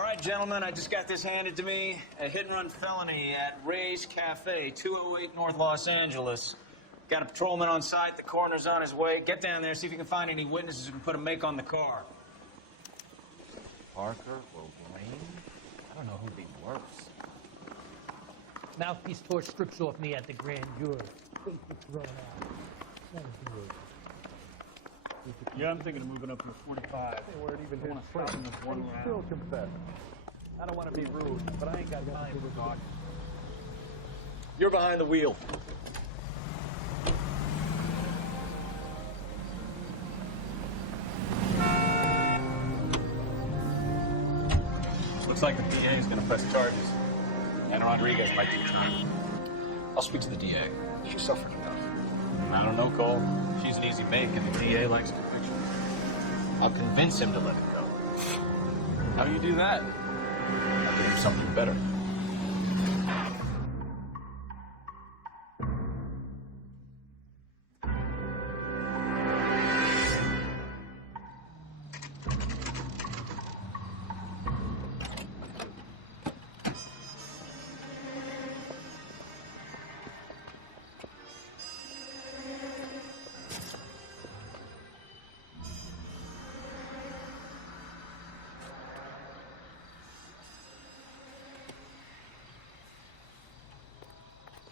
All right, gentlemen, I just got this handed to me. A hit-and-run felony at Ray's Cafe, 208 North Los Angeles. Got a patrolman on site. The coroner's on his way. Get down there, see if you can find any witnesses who can put a make on the car. Parker or Wayne? I don't know who'd be worse. Mouthpiece tore strips off me at the grand jury. Face was thrown out. That was good. Yeah, I'm thinking of moving up to a 45. They weren't even I want to freshen this one round. Still confessing. I don't want to be rude, but I ain't got time for talk. You're behind the wheel. Looks like the DA is going to press charges. And Rodriguez might do time. I'll speak to the DA. She suffered enough. I don't know, Cole. She's an easy make, and the DA likes conviction. I'll convince him to let it go. How do you do that? I'll give him something better.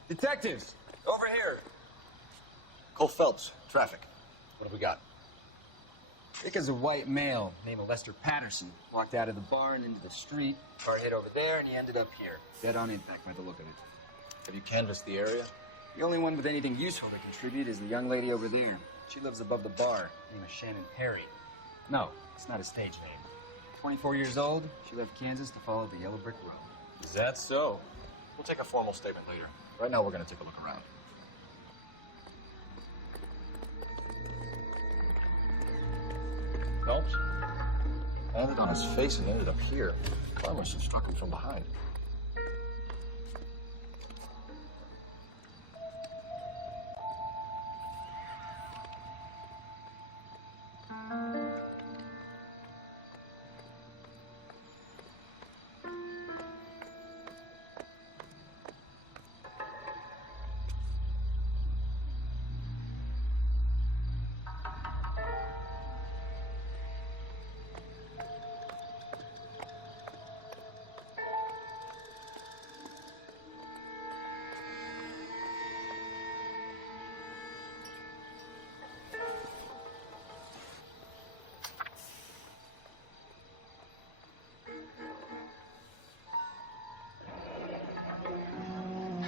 Detectives, over here. Cole Phelps, traffic. What have we got? Because a white male named Lester Patterson walked out of the barn into the street, car hit over there, and he ended up here. Dead on impact by the look of it. Have you canvassed the area? The only one with anything useful to contribute is the young lady over there. She lives above the bar. Name is Shannon Perry. No, it's not a stage name. 24 years old, she left Kansas to follow the yellow brick road. Is that so? We'll take a formal statement later. Right now, we're going to take a look around. Phelps? Landed on his face and ended up here. Car must have struck him from behind.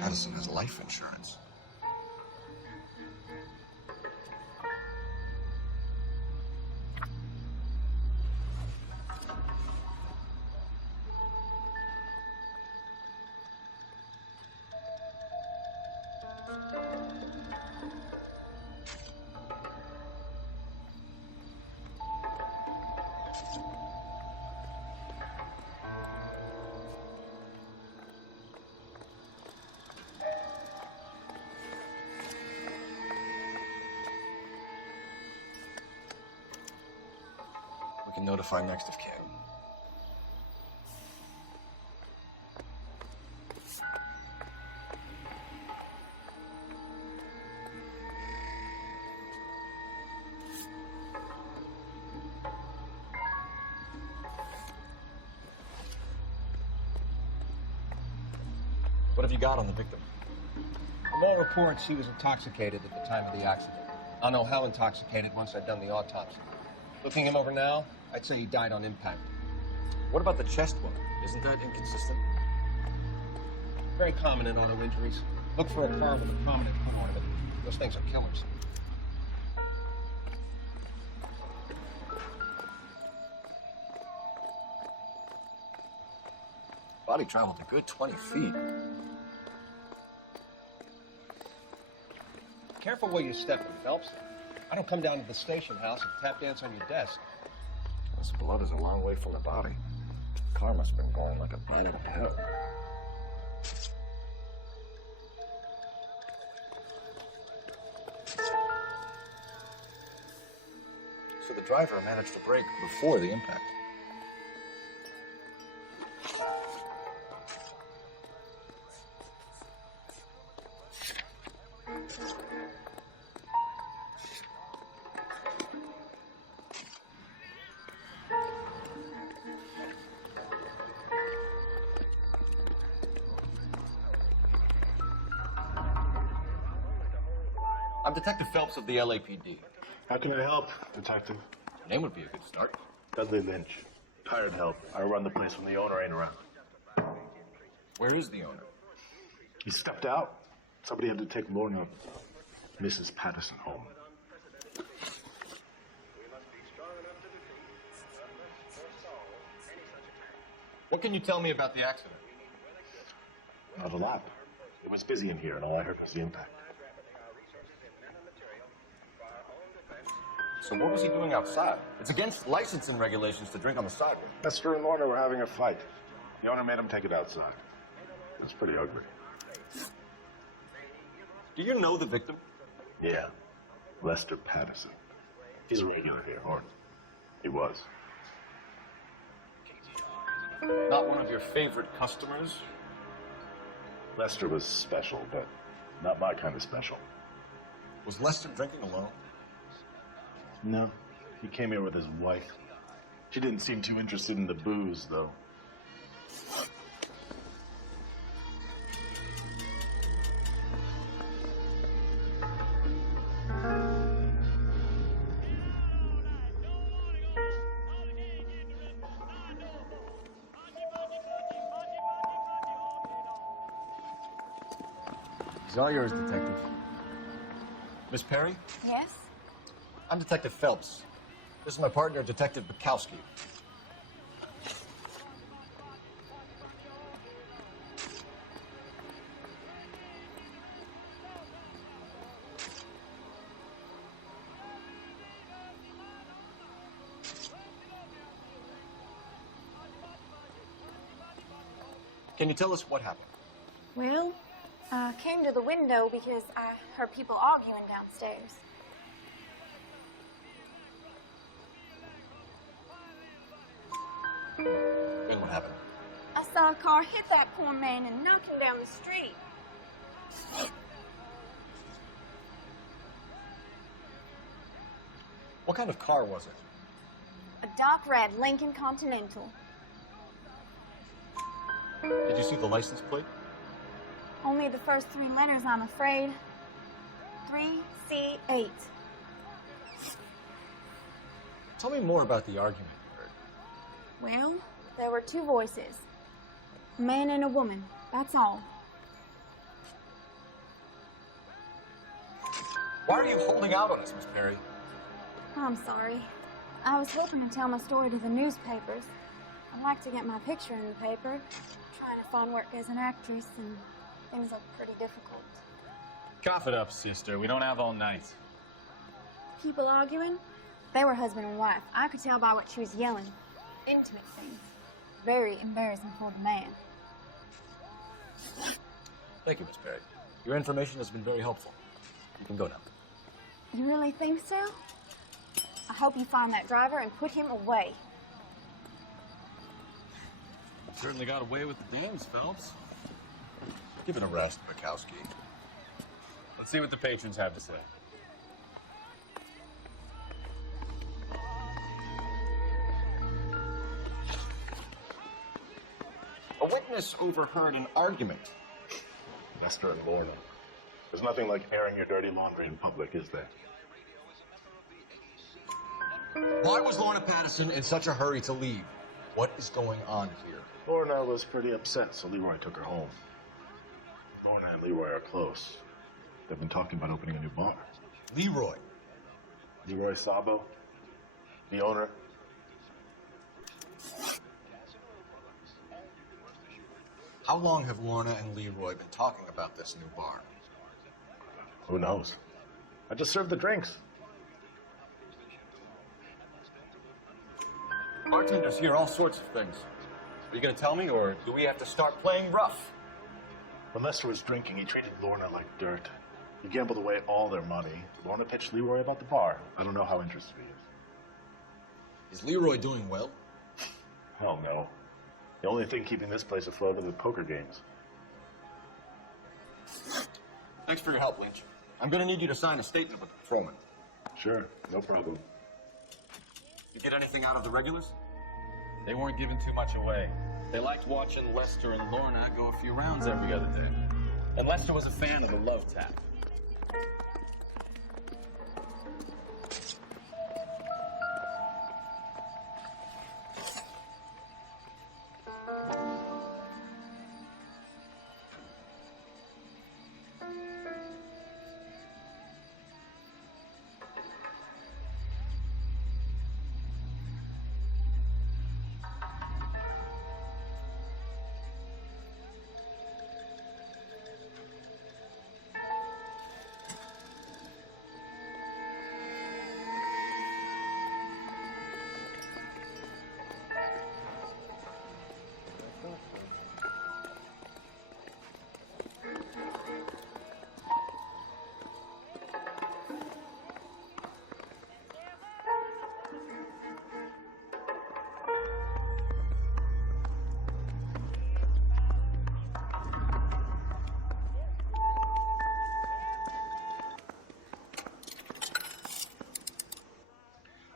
Patterson has life insurance. We can notify next of kin. What have you got on the victim? From all reports, he was intoxicated at the time of the accident. I'll know how intoxicated once I've done the autopsy. Looking him over now, I'd say he died on impact. What about the chest wound? Isn't that inconsistent? Very common in auto injuries. Look for a car with a prominent hood ornament. Those things are killers. Body traveled a good 20 feet. Careful where you step in, Phelps. I don't come down to the station house and tap dance on your desk. This blood is a long way from the body. The car must have been going like a bat out of hell. So the driver managed to brake before the impact. I'm Detective Phelps of the LAPD. How can I help, Detective? Your name would be a good start. Dudley Lynch. Hired help. I run the place when the owner ain't around. Where is the owner? He stepped out. Somebody had to take Lorna, Mrs. Patterson, home. What can you tell me about the accident? Not a lot. It was busy in here, and all I heard was the impact. So what was he doing outside? It's against licensing regulations to drink on the sidewalk. Lester and Lorna were having a fight. The owner made him take it outside. It was pretty ugly. Do you know the victim? Yeah. Lester Patterson. He's a regular here, or he was. Not one of your favorite customers? Lester was special, but not my kind of special. Was Lester drinking alone? No. He came here with his wife. She didn't seem too interested in the booze, though. These are yours, Detective. Miss Perry? Yes? I'm Detective Phelps. This is my partner, Detective Bukowski. Can you tell us what happened? Well, I came to the window because I heard people arguing downstairs. Then what happened? I saw a car hit that poor man and knock him down the street. What kind of car was it? A dark red Lincoln Continental. Did you see the license plate? Only the first three letters, I'm afraid. 3C8. Tell me more about the argument you heard. Well, there were two voices. A man and a woman, that's all. Why are you holding out on us, Miss Perry? I'm sorry. I was hoping to tell my story to the newspapers. I'd like to get my picture in the paper. Trying to find work as an actress, and things look pretty difficult. Cough it up, sister. We don't have all night. People arguing? They were husband and wife. I could tell by what she was yelling. Intimate things. Very embarrassing for the man. Thank you, Miss Perry. Your information has been very helpful. You can go now. You really think so? I hope you find that driver and put him away. Certainly got away with the games, Phelps. Give it a rest, Bukowski. Let's see what the patrons have to say. A witness overheard an argument. Lester and Lorna. There's nothing like airing your dirty laundry in public, is there? Why was Lorna Patterson in such a hurry to leave? What is going on here? Lorna was pretty upset, so Leroy took her home. Lorna and Leroy are close. They've been talking about opening a new bar. Leroy. Leroy Sabo, the owner. How long have Lorna and Leroy been talking about this new bar? Who knows? I just served the drinks. Bartenders hear all sorts of things. Are you going to tell me, or do we have to start playing rough? When Lester was drinking, he treated Lorna like dirt. He gambled away all their money. Lorna pitched Leroy about the bar. I don't know how interested he is. Is Leroy doing well? Hell no. The only thing keeping this place afloat are the poker games. Thanks for your help, Lynch. I'm going to need you to sign a statement with the patrolman. Sure, no problem. You get anything out of the regulars? They weren't giving too much away. They liked watching Lester and Lorna go a few rounds every other day. And Lester was a fan of the love tap.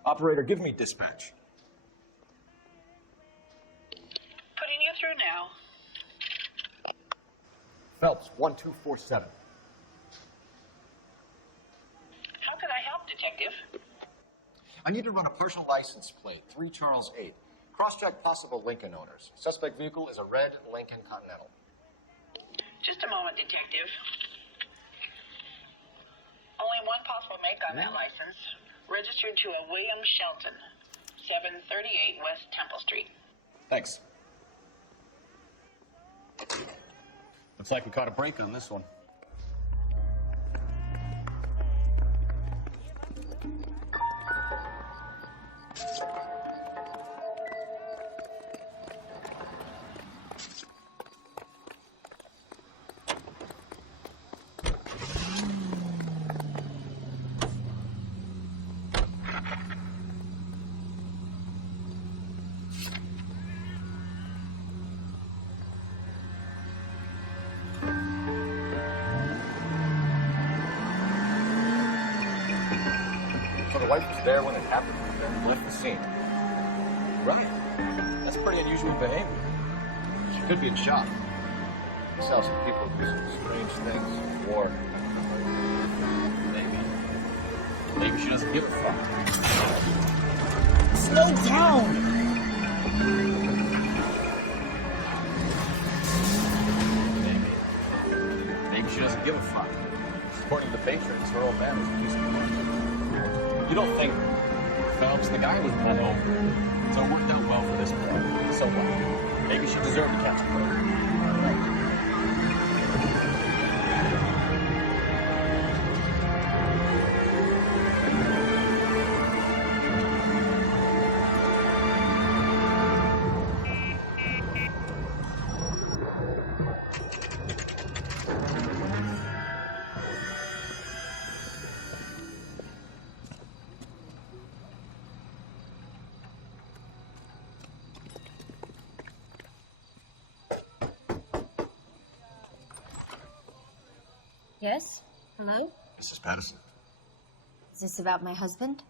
Operator, give me dispatch. Putting you through now. Phelps, 1247. How can I help, Detective? I need to run a partial license plate, 3 Charles 8. Cross-check possible Lincoln owners. Suspect vehicle is a red Lincoln Continental. Just a moment, Detective. Only one possible make on that license. Registered to a William Shelton, 738 West Temple Street. Thanks. Looks like we caught a break on this one. So the wife was there when it happened and left the scene. Right. That's pretty unusual behavior. She could be in shock. This how some people do some strange things in war. Maybe she doesn't give a fuck. Slow down! Maybe she doesn't give a fuck. According to Patriots, her old man was a piece of work. You don't think Phelps, the guy was pulled over, so it worked out well for this girl. So what? Maybe she deserved to catch a break. Yes? Hello? Mrs. Patterson. Is this about my husband?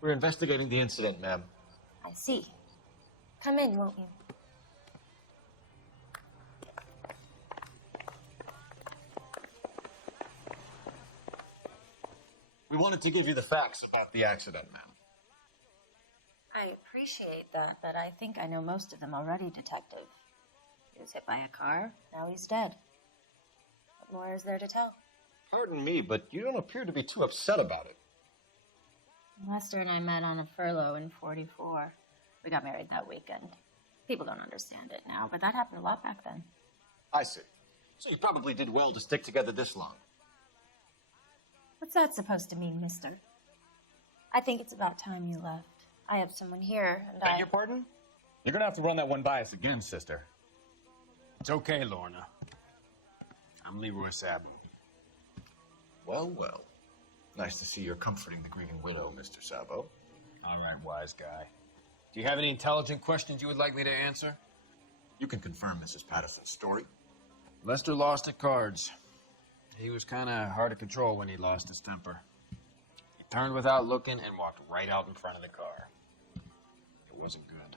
We're investigating the incident, ma'am. I see. Come in, won't you? We wanted to give you the facts about the accident, ma'am. I appreciate that, but I think I know most of them already, Detective. He was hit by a car, now he's dead. What more is there to tell? Pardon me, but you don't appear to be too upset about it. Lester and I met on a furlough in '44. We got married that weekend. People don't understand it now, but that happened a lot back then. I see. So you probably did well to stick together this long. What's that supposed to mean, mister? I think it's about time you left. I have someone here, and Beg your pardon? You're gonna have to run that one by us again, sister. It's okay, Lorna. I'm Leroy Sabo. Well, well. Nice to see you're comforting the grieving widow, Mr. Sabo. All right, wise guy. Do you have any intelligent questions you would like me to answer? You can confirm Mrs. Patterson's story. Lester lost at cards. He was kind of hard to control when he lost his temper. He turned without looking and walked right out in front of the car. It wasn't good.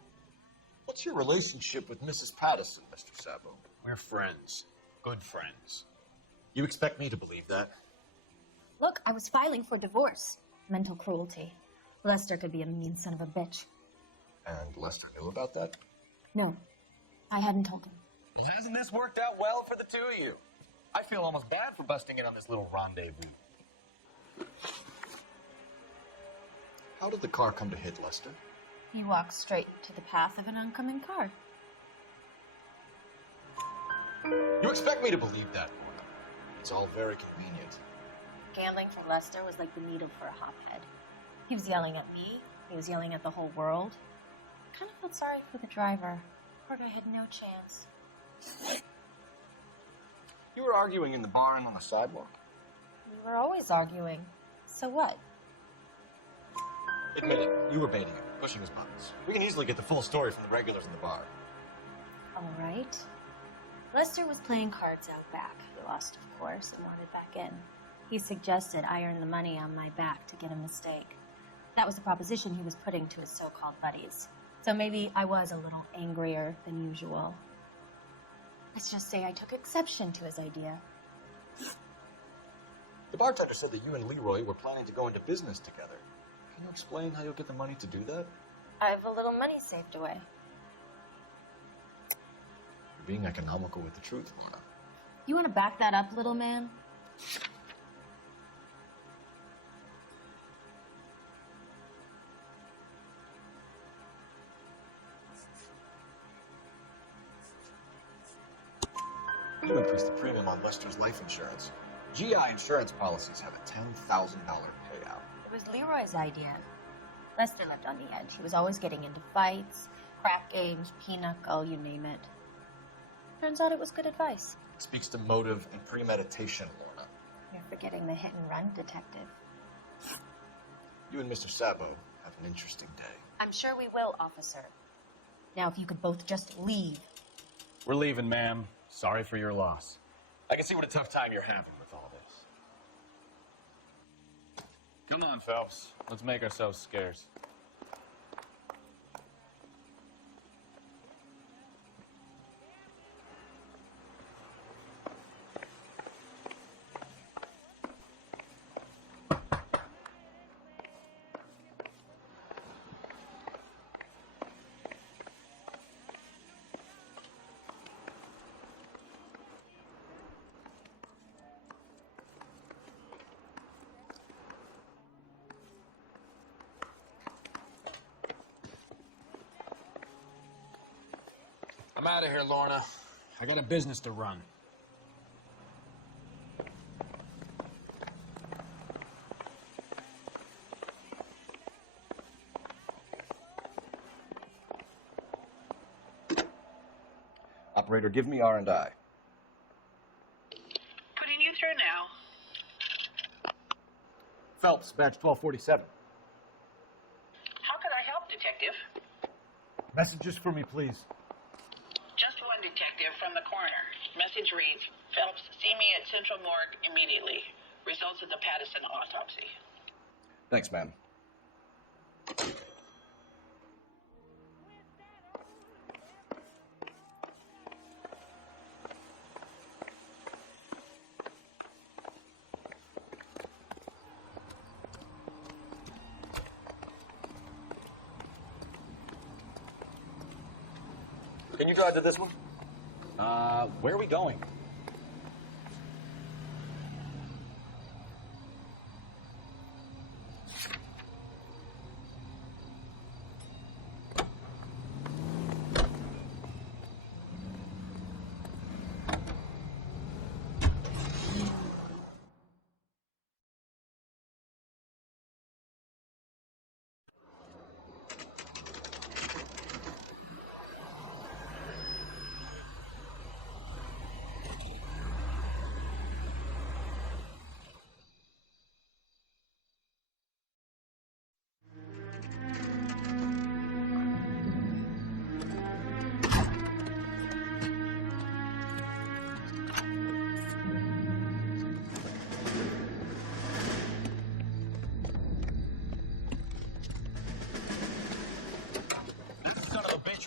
What's your relationship with Mrs. Patterson, Mr. Sabo? We're friends. Good friends. You expect me to believe that? Look, I was filing for divorce. Mental cruelty. Lester could be a mean son of a bitch. And Lester knew about that? No, I hadn't told him. Well, hasn't this worked out well for the two of you? I feel almost bad for busting in on this little rendezvous. How did the car come to hit Lester? He walked straight into the path of an oncoming car. You expect me to believe that, Lorna? It's all very convenient. Gambling for Lester was like the needle for a hophead. He was yelling at me. He was yelling at the whole world. I kind of felt sorry for the driver. Poor guy had no chance. You were arguing in the bar and on the sidewalk? We were always arguing. So what? Admit it, you were baiting him, pushing his buttons. We can easily get the full story from the regulars in the bar. All right. Lester was playing cards out back. He lost, of course, and wanted back in. He suggested I earn the money on my back to get a mistake. That was the proposition he was putting to his so-called buddies. So maybe I was a little angrier than usual. Let's just say I took exception to his idea. The bartender said that you and Leroy were planning to go into business together. Can you explain how you'll get the money to do that? I have a little money saved away. You're being economical with the truth, Lorna. You want to back that up, little man? You increased the premium on Lester's life insurance. GI insurance policies have a $10,000 payout. It was Leroy's idea. Lester lived on the edge. He was always getting into fights, crap games, pinochle, you name it. Turns out it was good advice. It speaks to motive and premeditation, Lorna. You're forgetting the hit-and-run detective. You and Mr. Sabo have an interesting day. I'm sure we will, officer. Now, if you could both just leave. We're leaving, ma'am. Sorry for your loss. I can see what a tough time you're having with all this. Come on, Phelps. Let's make ourselves scarce. I'm out of here, Lorna. I got a business to run. Operator, give me R&I. Putting you through now. Phelps, badge 1247. How can I help, Detective? Messages for me, please. Just one detective from the coroner. Message reads, Phelps, see me at Central Morgue immediately. Results of the Patterson autopsy. Thanks, ma'am. Can you drive to this one? Where are we going?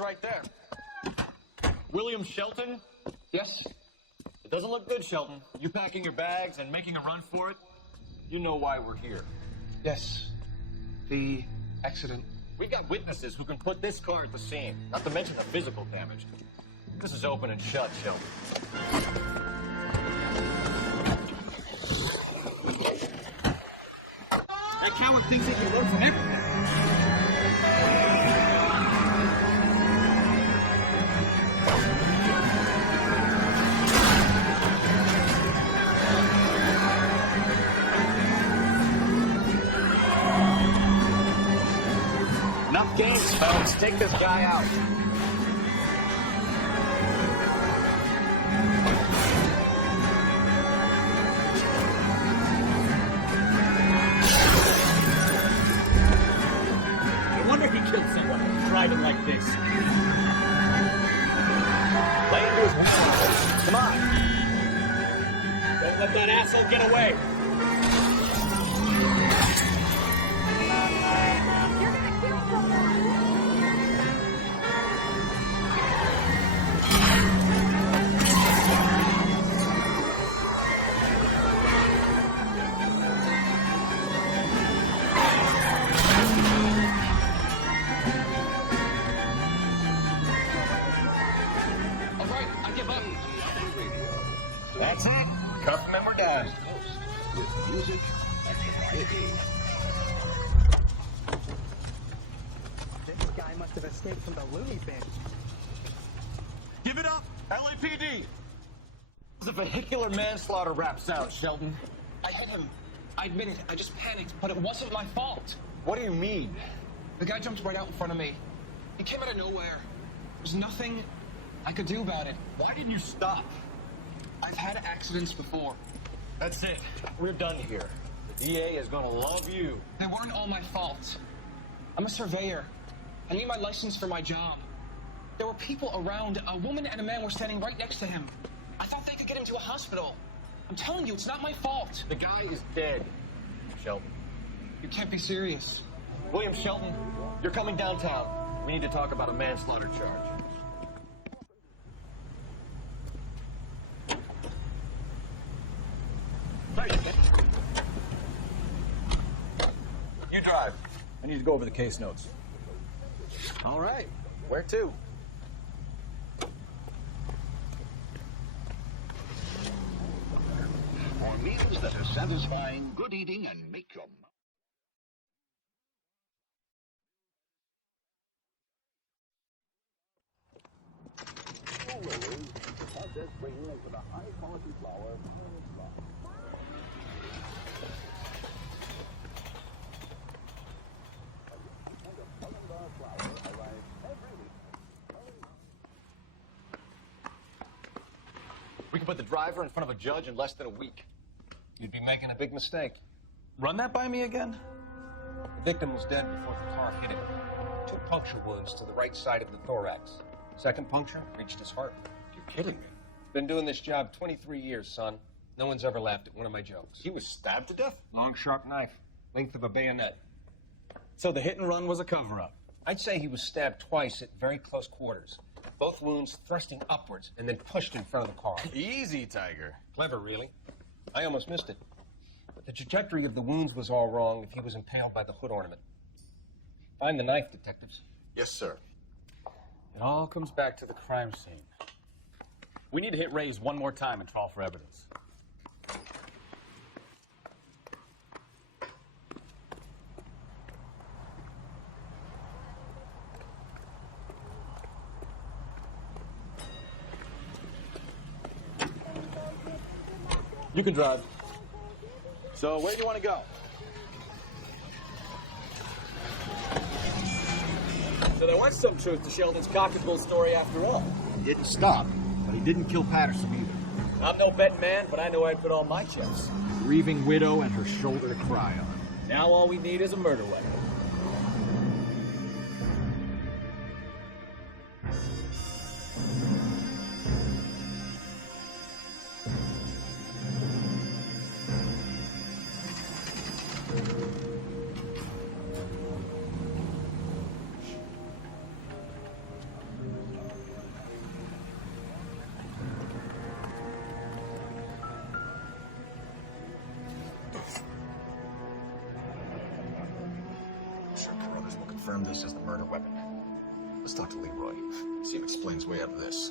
Right there. William Shelton? Yes? It doesn't look good, Shelton. You packing your bags and making a run for it? You know why we're here. Yes. The accident. We've got witnesses who can put this car at the scene, not to mention the physical damage. This is open and shut, Shelton. That coward thinks he can learn from everything. Enough games, folks. Take this guy out. No wonder he killed someone driving like this. Lay into his window. Come on. Don't let that asshole get away. must have escaped from the loony bin. Give it up, LAPD! The vehicular manslaughter rap sound, Sheldon. I hit him. I admit it. I just panicked, but it wasn't my fault. What do you mean? The guy jumped right out in front of me. He came out of nowhere. There's nothing I could do about it. Why didn't you stop? I've had accidents before. That's it. We're done here. The DA is gonna love you. They weren't all my fault. I'm a surveyor. I need my license for my job. There were people around. A woman and a man were standing right next to him. I thought they could get him to a hospital. I'm telling you, it's not my fault. The guy is dead, Sheldon. You can't be serious. William Shelton, you're coming downtown. We need to talk about a manslaughter charge. You drive. I need to go over the case notes. All right. Where to? For meals that are satisfying, good eating, and make your We can put the driver in front of a judge in less than a week. You'd be making a big mistake. Run that by me again? The victim was dead before the car hit him. 2 puncture wounds to the right side of the thorax. Second puncture reached his heart. You're kidding me. Been doing this job 23 years, son. No one's ever laughed at one of my jokes. He was stabbed to death? Long, sharp knife. Length of a bayonet. So the hit and run was a cover-up. I'd say he was stabbed twice at very close quarters. Both wounds thrusting upwards and then pushed in front of the car. Easy, Tiger. Clever, really. I almost missed it. But the trajectory of the wounds was all wrong if he was impaled by the hood ornament. Find the knife, detectives. Yes, sir. It all comes back to the crime scene. We need to hit Ray's one more time and trawl for evidence. You can drive. So where do you want to go? So there was some truth to Sheldon's cock and bull story after all. He didn't stop, but he didn't kill Patterson either. I'm no betting man, but I know I'd put all my chips. A grieving widow and her shoulder to cry on. Now all we need is a murder weapon. Sure, Carruthers will confirm this as the murder weapon. Let's talk to Leroy. See who explains way out of this.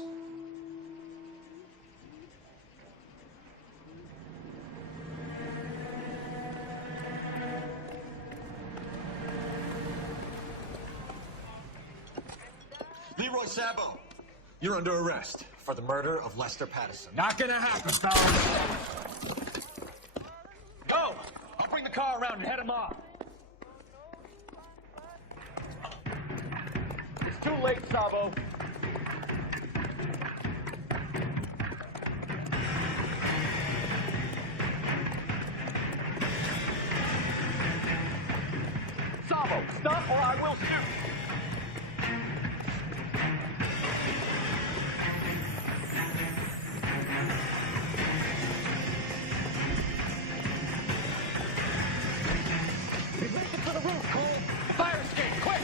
Leroy Sabo, you're under arrest for the murder of Lester Patterson. Not gonna happen, fellas. Go! I'll bring the car around and head him off. It's too late, Sabo. Sabo, stop or I will shoot. Fire escape, quick!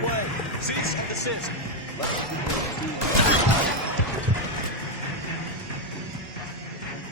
the way. Cease and desist.